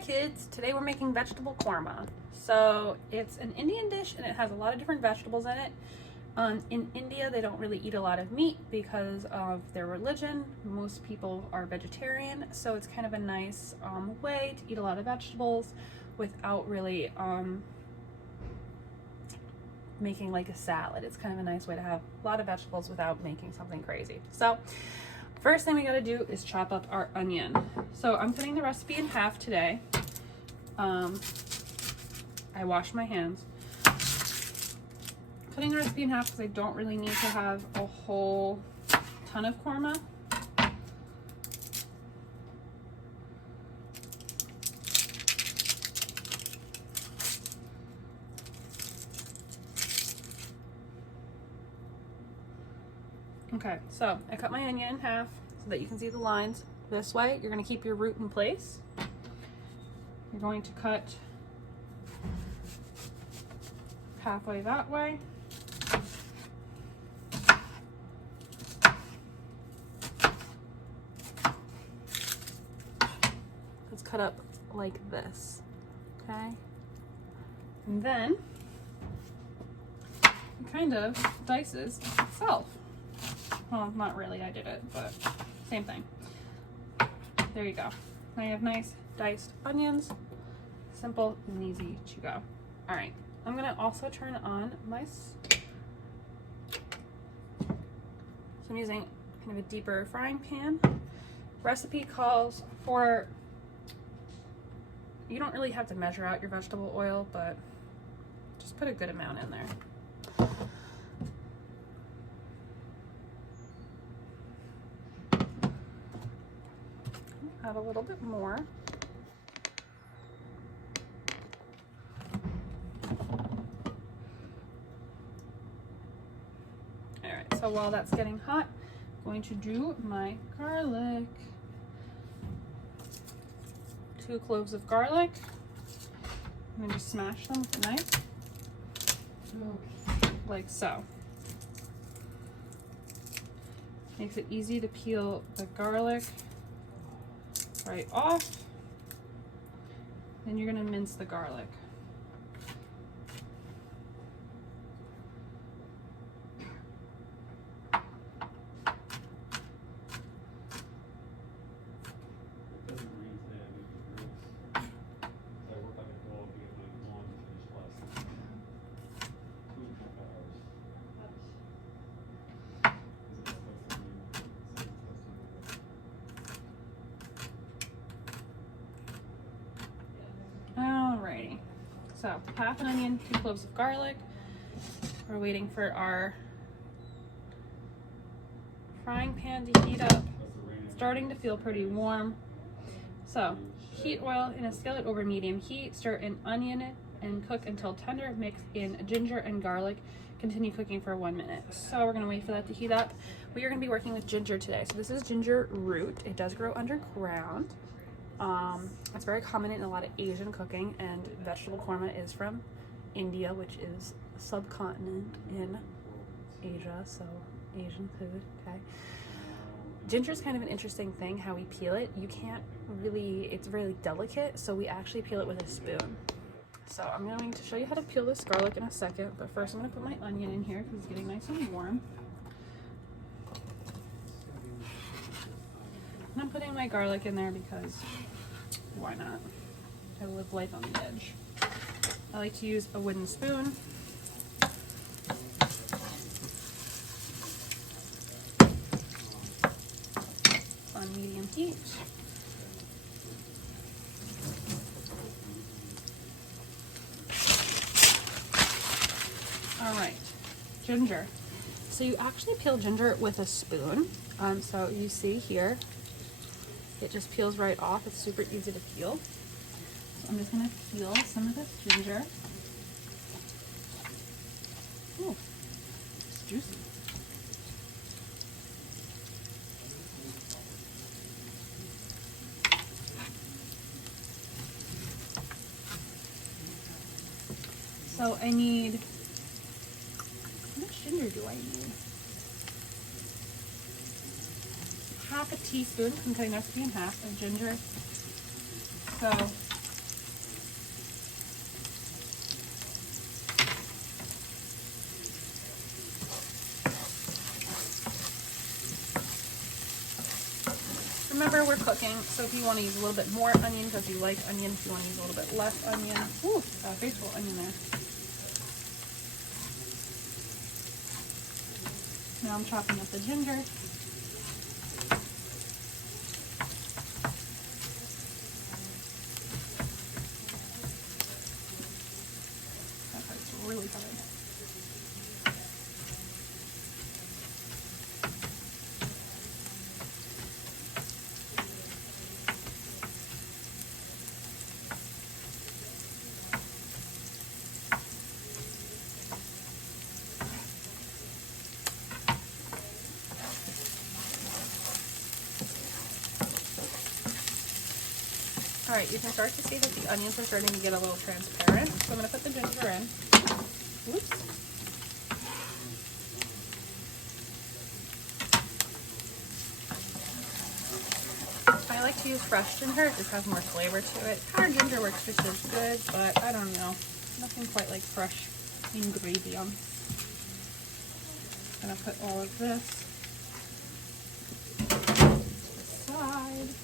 kids, today we're making vegetable korma. So it's an Indian dish and it has a lot of different vegetables in it. In India, they don't really eat a lot of meat because of their religion. Most people are vegetarian, so it's kind of a nice way to eat a lot of vegetables without really making like a salad. It's kind of a nice way to have a lot of vegetables without making something crazy. So first thing we got to do is chop up our onion. So I'm cutting the recipe in half today. I washed my hands. Cutting the recipe in half because I don't really need to have a whole ton of korma. Okay, so I cut my onion in half so that you can see the lines this way. You're going to keep your root in place. You're going to cut halfway that way. Let's cut up like this, okay? And then it kind of dices itself. Well, not really, I did it, but same thing. There you go. Now you have nice diced onions. Simple and easy to go. All right, I'm gonna also turn on my, so I'm using kind of a deeper frying pan. Recipe calls for, you don't really have to measure out your vegetable oil, but just put a good amount in there. Add a little bit more. All right, so while that's getting hot, I'm going to do my garlic. 2 cloves of garlic. I'm going to just smash them with a knife, like so. Makes it easy to peel the garlic right off. Then you're going to mince the garlic. Alrighty, so half an onion, 2 cloves of garlic. We're waiting for our frying pan to heat up. It's starting to feel pretty warm. So heat oil in a skillet over medium heat. Stir in onion and cook until tender. Mix in ginger and garlic. Continue cooking for 1 minute. So we're going to wait for that to heat up. We are going to be working with ginger today. So this is ginger root. It does grow underground. It's very common in a lot of Asian cooking, and vegetable korma is from India, which is a subcontinent in Asia, so Asian food, okay? Ginger is kind of an interesting thing, how we peel it. You can't really, it's really delicate, so we actually peel it with a spoon. So I'm going to show you how to peel this garlic in a second, but first I'm going to put my onion in here because it's getting nice and warm. And I'm putting my garlic in there because why not? I live life on the edge. I like to use a wooden spoon. On medium heat. All right, ginger. So you actually peel ginger with a spoon. So you see here, it just peels right off. It's super easy to peel. So I'm just going to peel some of this ginger. Oh, it's juicy. So I need, how much ginger do I need? Half a teaspoon, I'm cutting the recipe in half, of ginger. So we're cooking, so if you want to use a little bit more onion because you like onion, if you want to use a little bit less onion. Ooh, baseball onion there. Now I'm chopping up the ginger. That hurts really hard. All right, you can start to see that the onions are starting to get a little transparent. So I'm going to put the ginger in. Oops. I like to use fresh ginger. It just has more flavor to it. Powdered ginger works just as good, but I don't know. Nothing quite like fresh ingredients. I'm going to put all of this aside.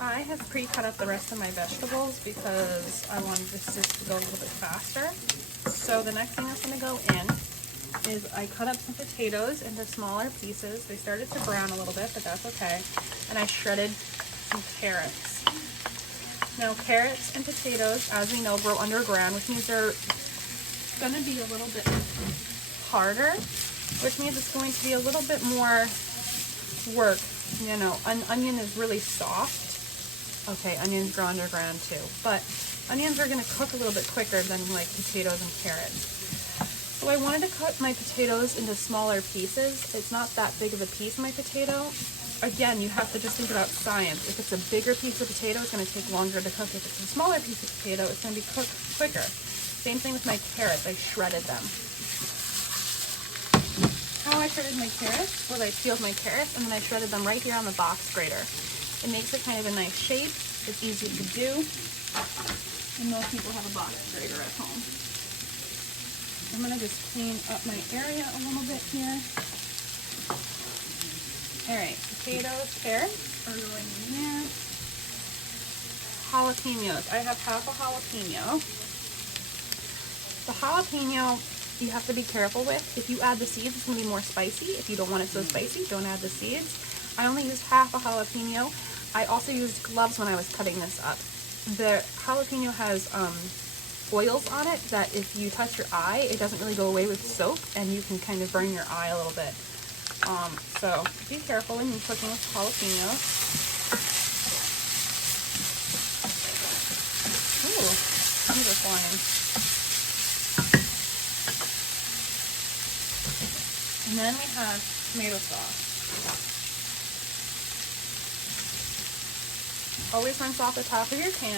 I have pre-cut up the rest of my vegetables because I wanted this to go a little bit faster. So the next thing that's going to go in is I cut up some potatoes into smaller pieces. They started to brown a little bit, but that's okay. And I shredded some carrots. Now carrots and potatoes, as we know, grow underground, which means they're going to be a little bit harder, which means it's going to be a little bit more work. You know, an onion is really soft. Okay, onions grow underground too, but onions are going to cook a little bit quicker than like potatoes and carrots. So I wanted to cut my potatoes into smaller pieces. It's not that big of a piece, my potato. Again, you have to just think about science. If it's a bigger piece of potato, it's going to take longer to cook. If it's a smaller piece of potato, it's going to be cooked quicker. Same thing with my carrots. I shredded them. How I shredded my carrots was I peeled my carrots and then I shredded them right here on the box grater. It makes it kind of a nice shape. It's easy to do. And most people have a box grater at home. I'm going to just clean up my area a little bit here. Alright, potatoes, carrots are going in there. Jalapenos. I have half a jalapeno. The jalapeno you have to be careful with. If you add the seeds, it's going to be more spicy. If you don't want it so spicy, don't add the seeds. I only used half a jalapeno. I also used gloves when I was cutting this up. The jalapeno has oils on it that if you touch your eye, it doesn't really go away with soap, and you can kind of burn your eye a little bit. So be careful when you're cooking with jalapenos. Ooh, these are flying. And then we have tomato sauce. Always rinse off the top of your pan.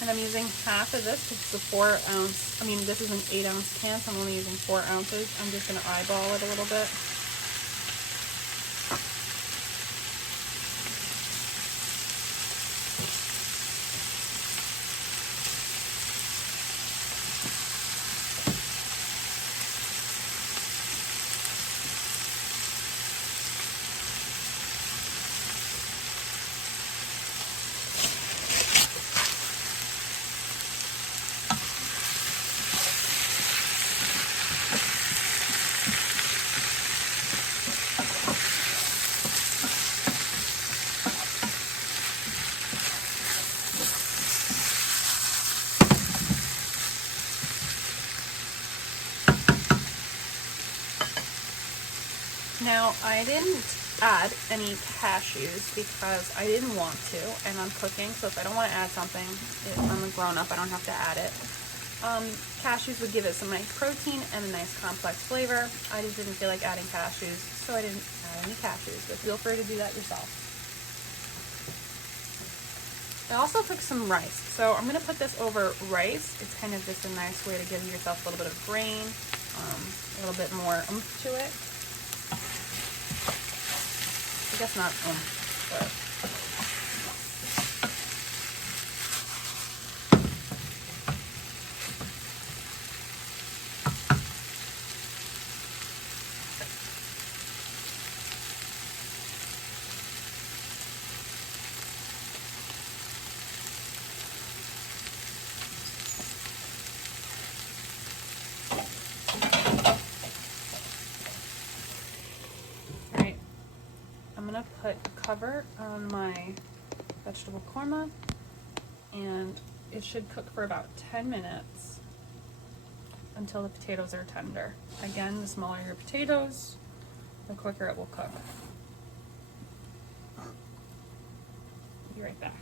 And I'm using half of this. It's a 4 ounce, this is an 8 ounce can, so I'm only using 4 ounces. I'm just going to eyeball it a little bit. Now, I didn't add any cashews because I didn't want to, and I'm cooking, so if I don't want to add something, if I'm a grown-up, I don't have to add it. Cashews would give it some nice protein and a nice complex flavor. I just didn't feel like adding cashews, so I didn't add any cashews, but feel free to do that yourself. I also cooked some rice, so I'm going to put this over rice. It's kind of just a nice way to give yourself a little bit of grain, a little bit more oomph to it. I guess not oomph, but put a cover on my vegetable korma, and it should cook for about 10 minutes until the potatoes are tender. Again, the smaller your potatoes, the quicker it will cook. Be right back.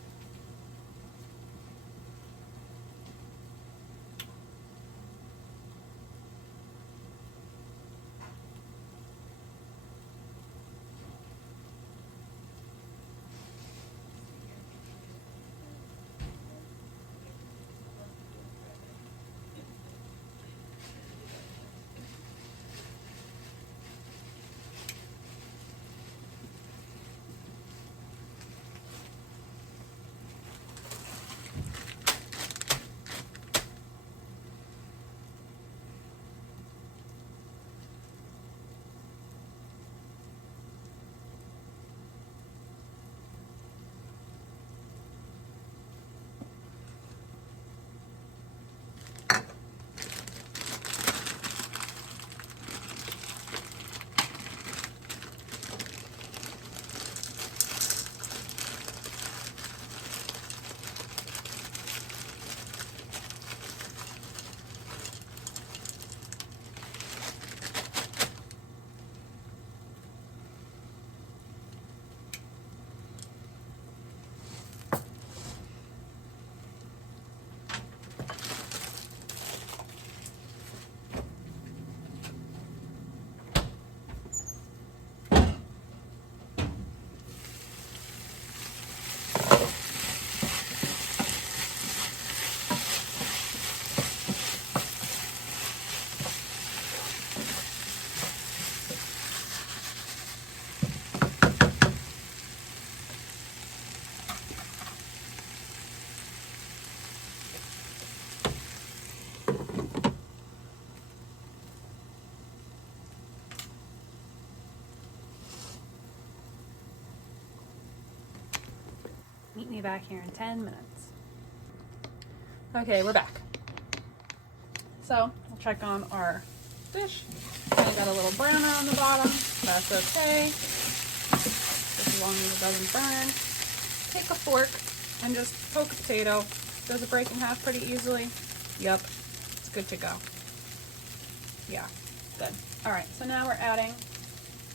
Meet me back here in 10 minutes. Okay, we're back. So, we'll check on our dish. I got a little brown on the bottom. That's okay. Just as long as it doesn't burn. Take a fork and just poke a potato. Does it break in half pretty easily? Yep, it's good to go. Yeah, good. All right, so now we're adding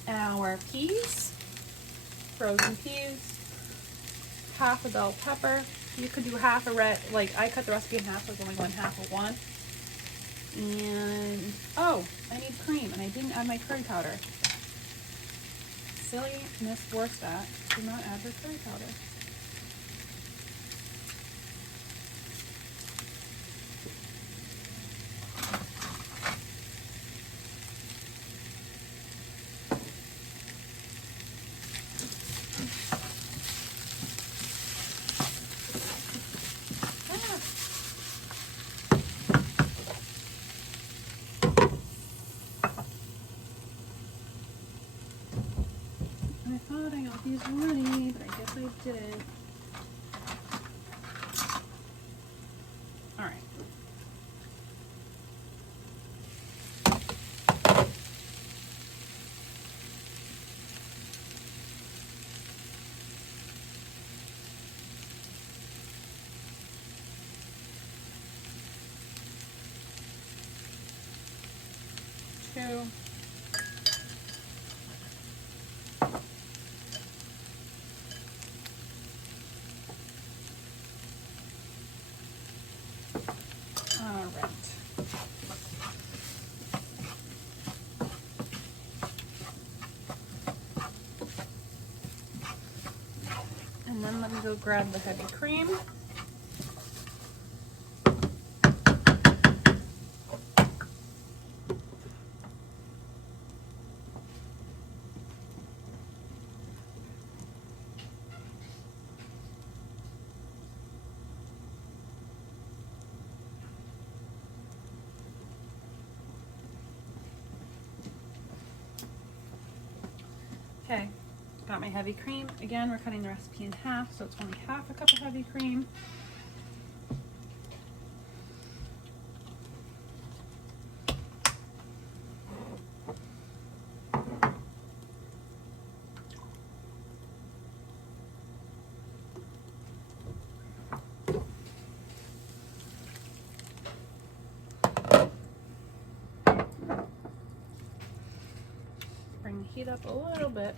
our peas, frozen peas, half a bell pepper. You could do half a red, like I cut the recipe in half, so I was only going half of one. And, oh, I need cream, and I didn't add my curry powder. Silly Miss Worstat did not add her curry powder. I thought I got these ready, but I guess I didn't. All right. Two. All right. And then let me go grab the heavy cream. Okay, got my heavy cream. Again, we're cutting the recipe in half, so it's only half a cup of heavy cream. Bring the heat up a little bit.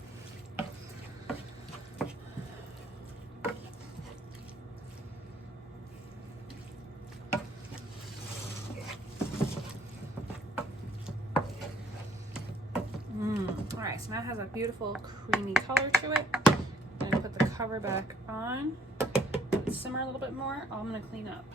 Alright, so now it has a beautiful creamy color to it. I'm going to put the cover back on. Let it simmer a little bit more. I'm going to clean up.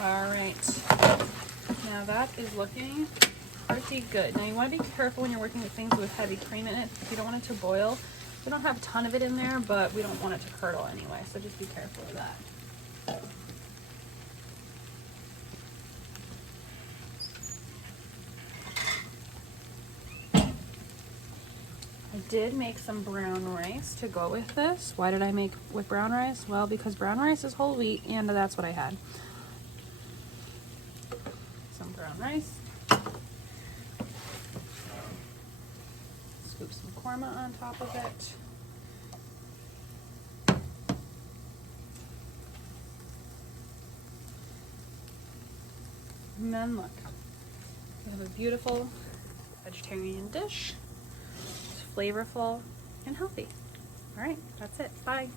All right, now that is looking pretty good. Now you want to be careful when you're working with things with heavy cream in it. You don't want it to boil. We don't have a ton of it in there, but we don't want it to curdle anyway, so just be careful of that. I did make some brown rice to go with this. Why did I make with brown rice? Well, because brown rice is whole wheat, and that's what I had. Some brown rice. Scoop some korma on top of it. And then look, we have a beautiful vegetarian dish. It's flavorful and healthy. All right, that's it. Bye.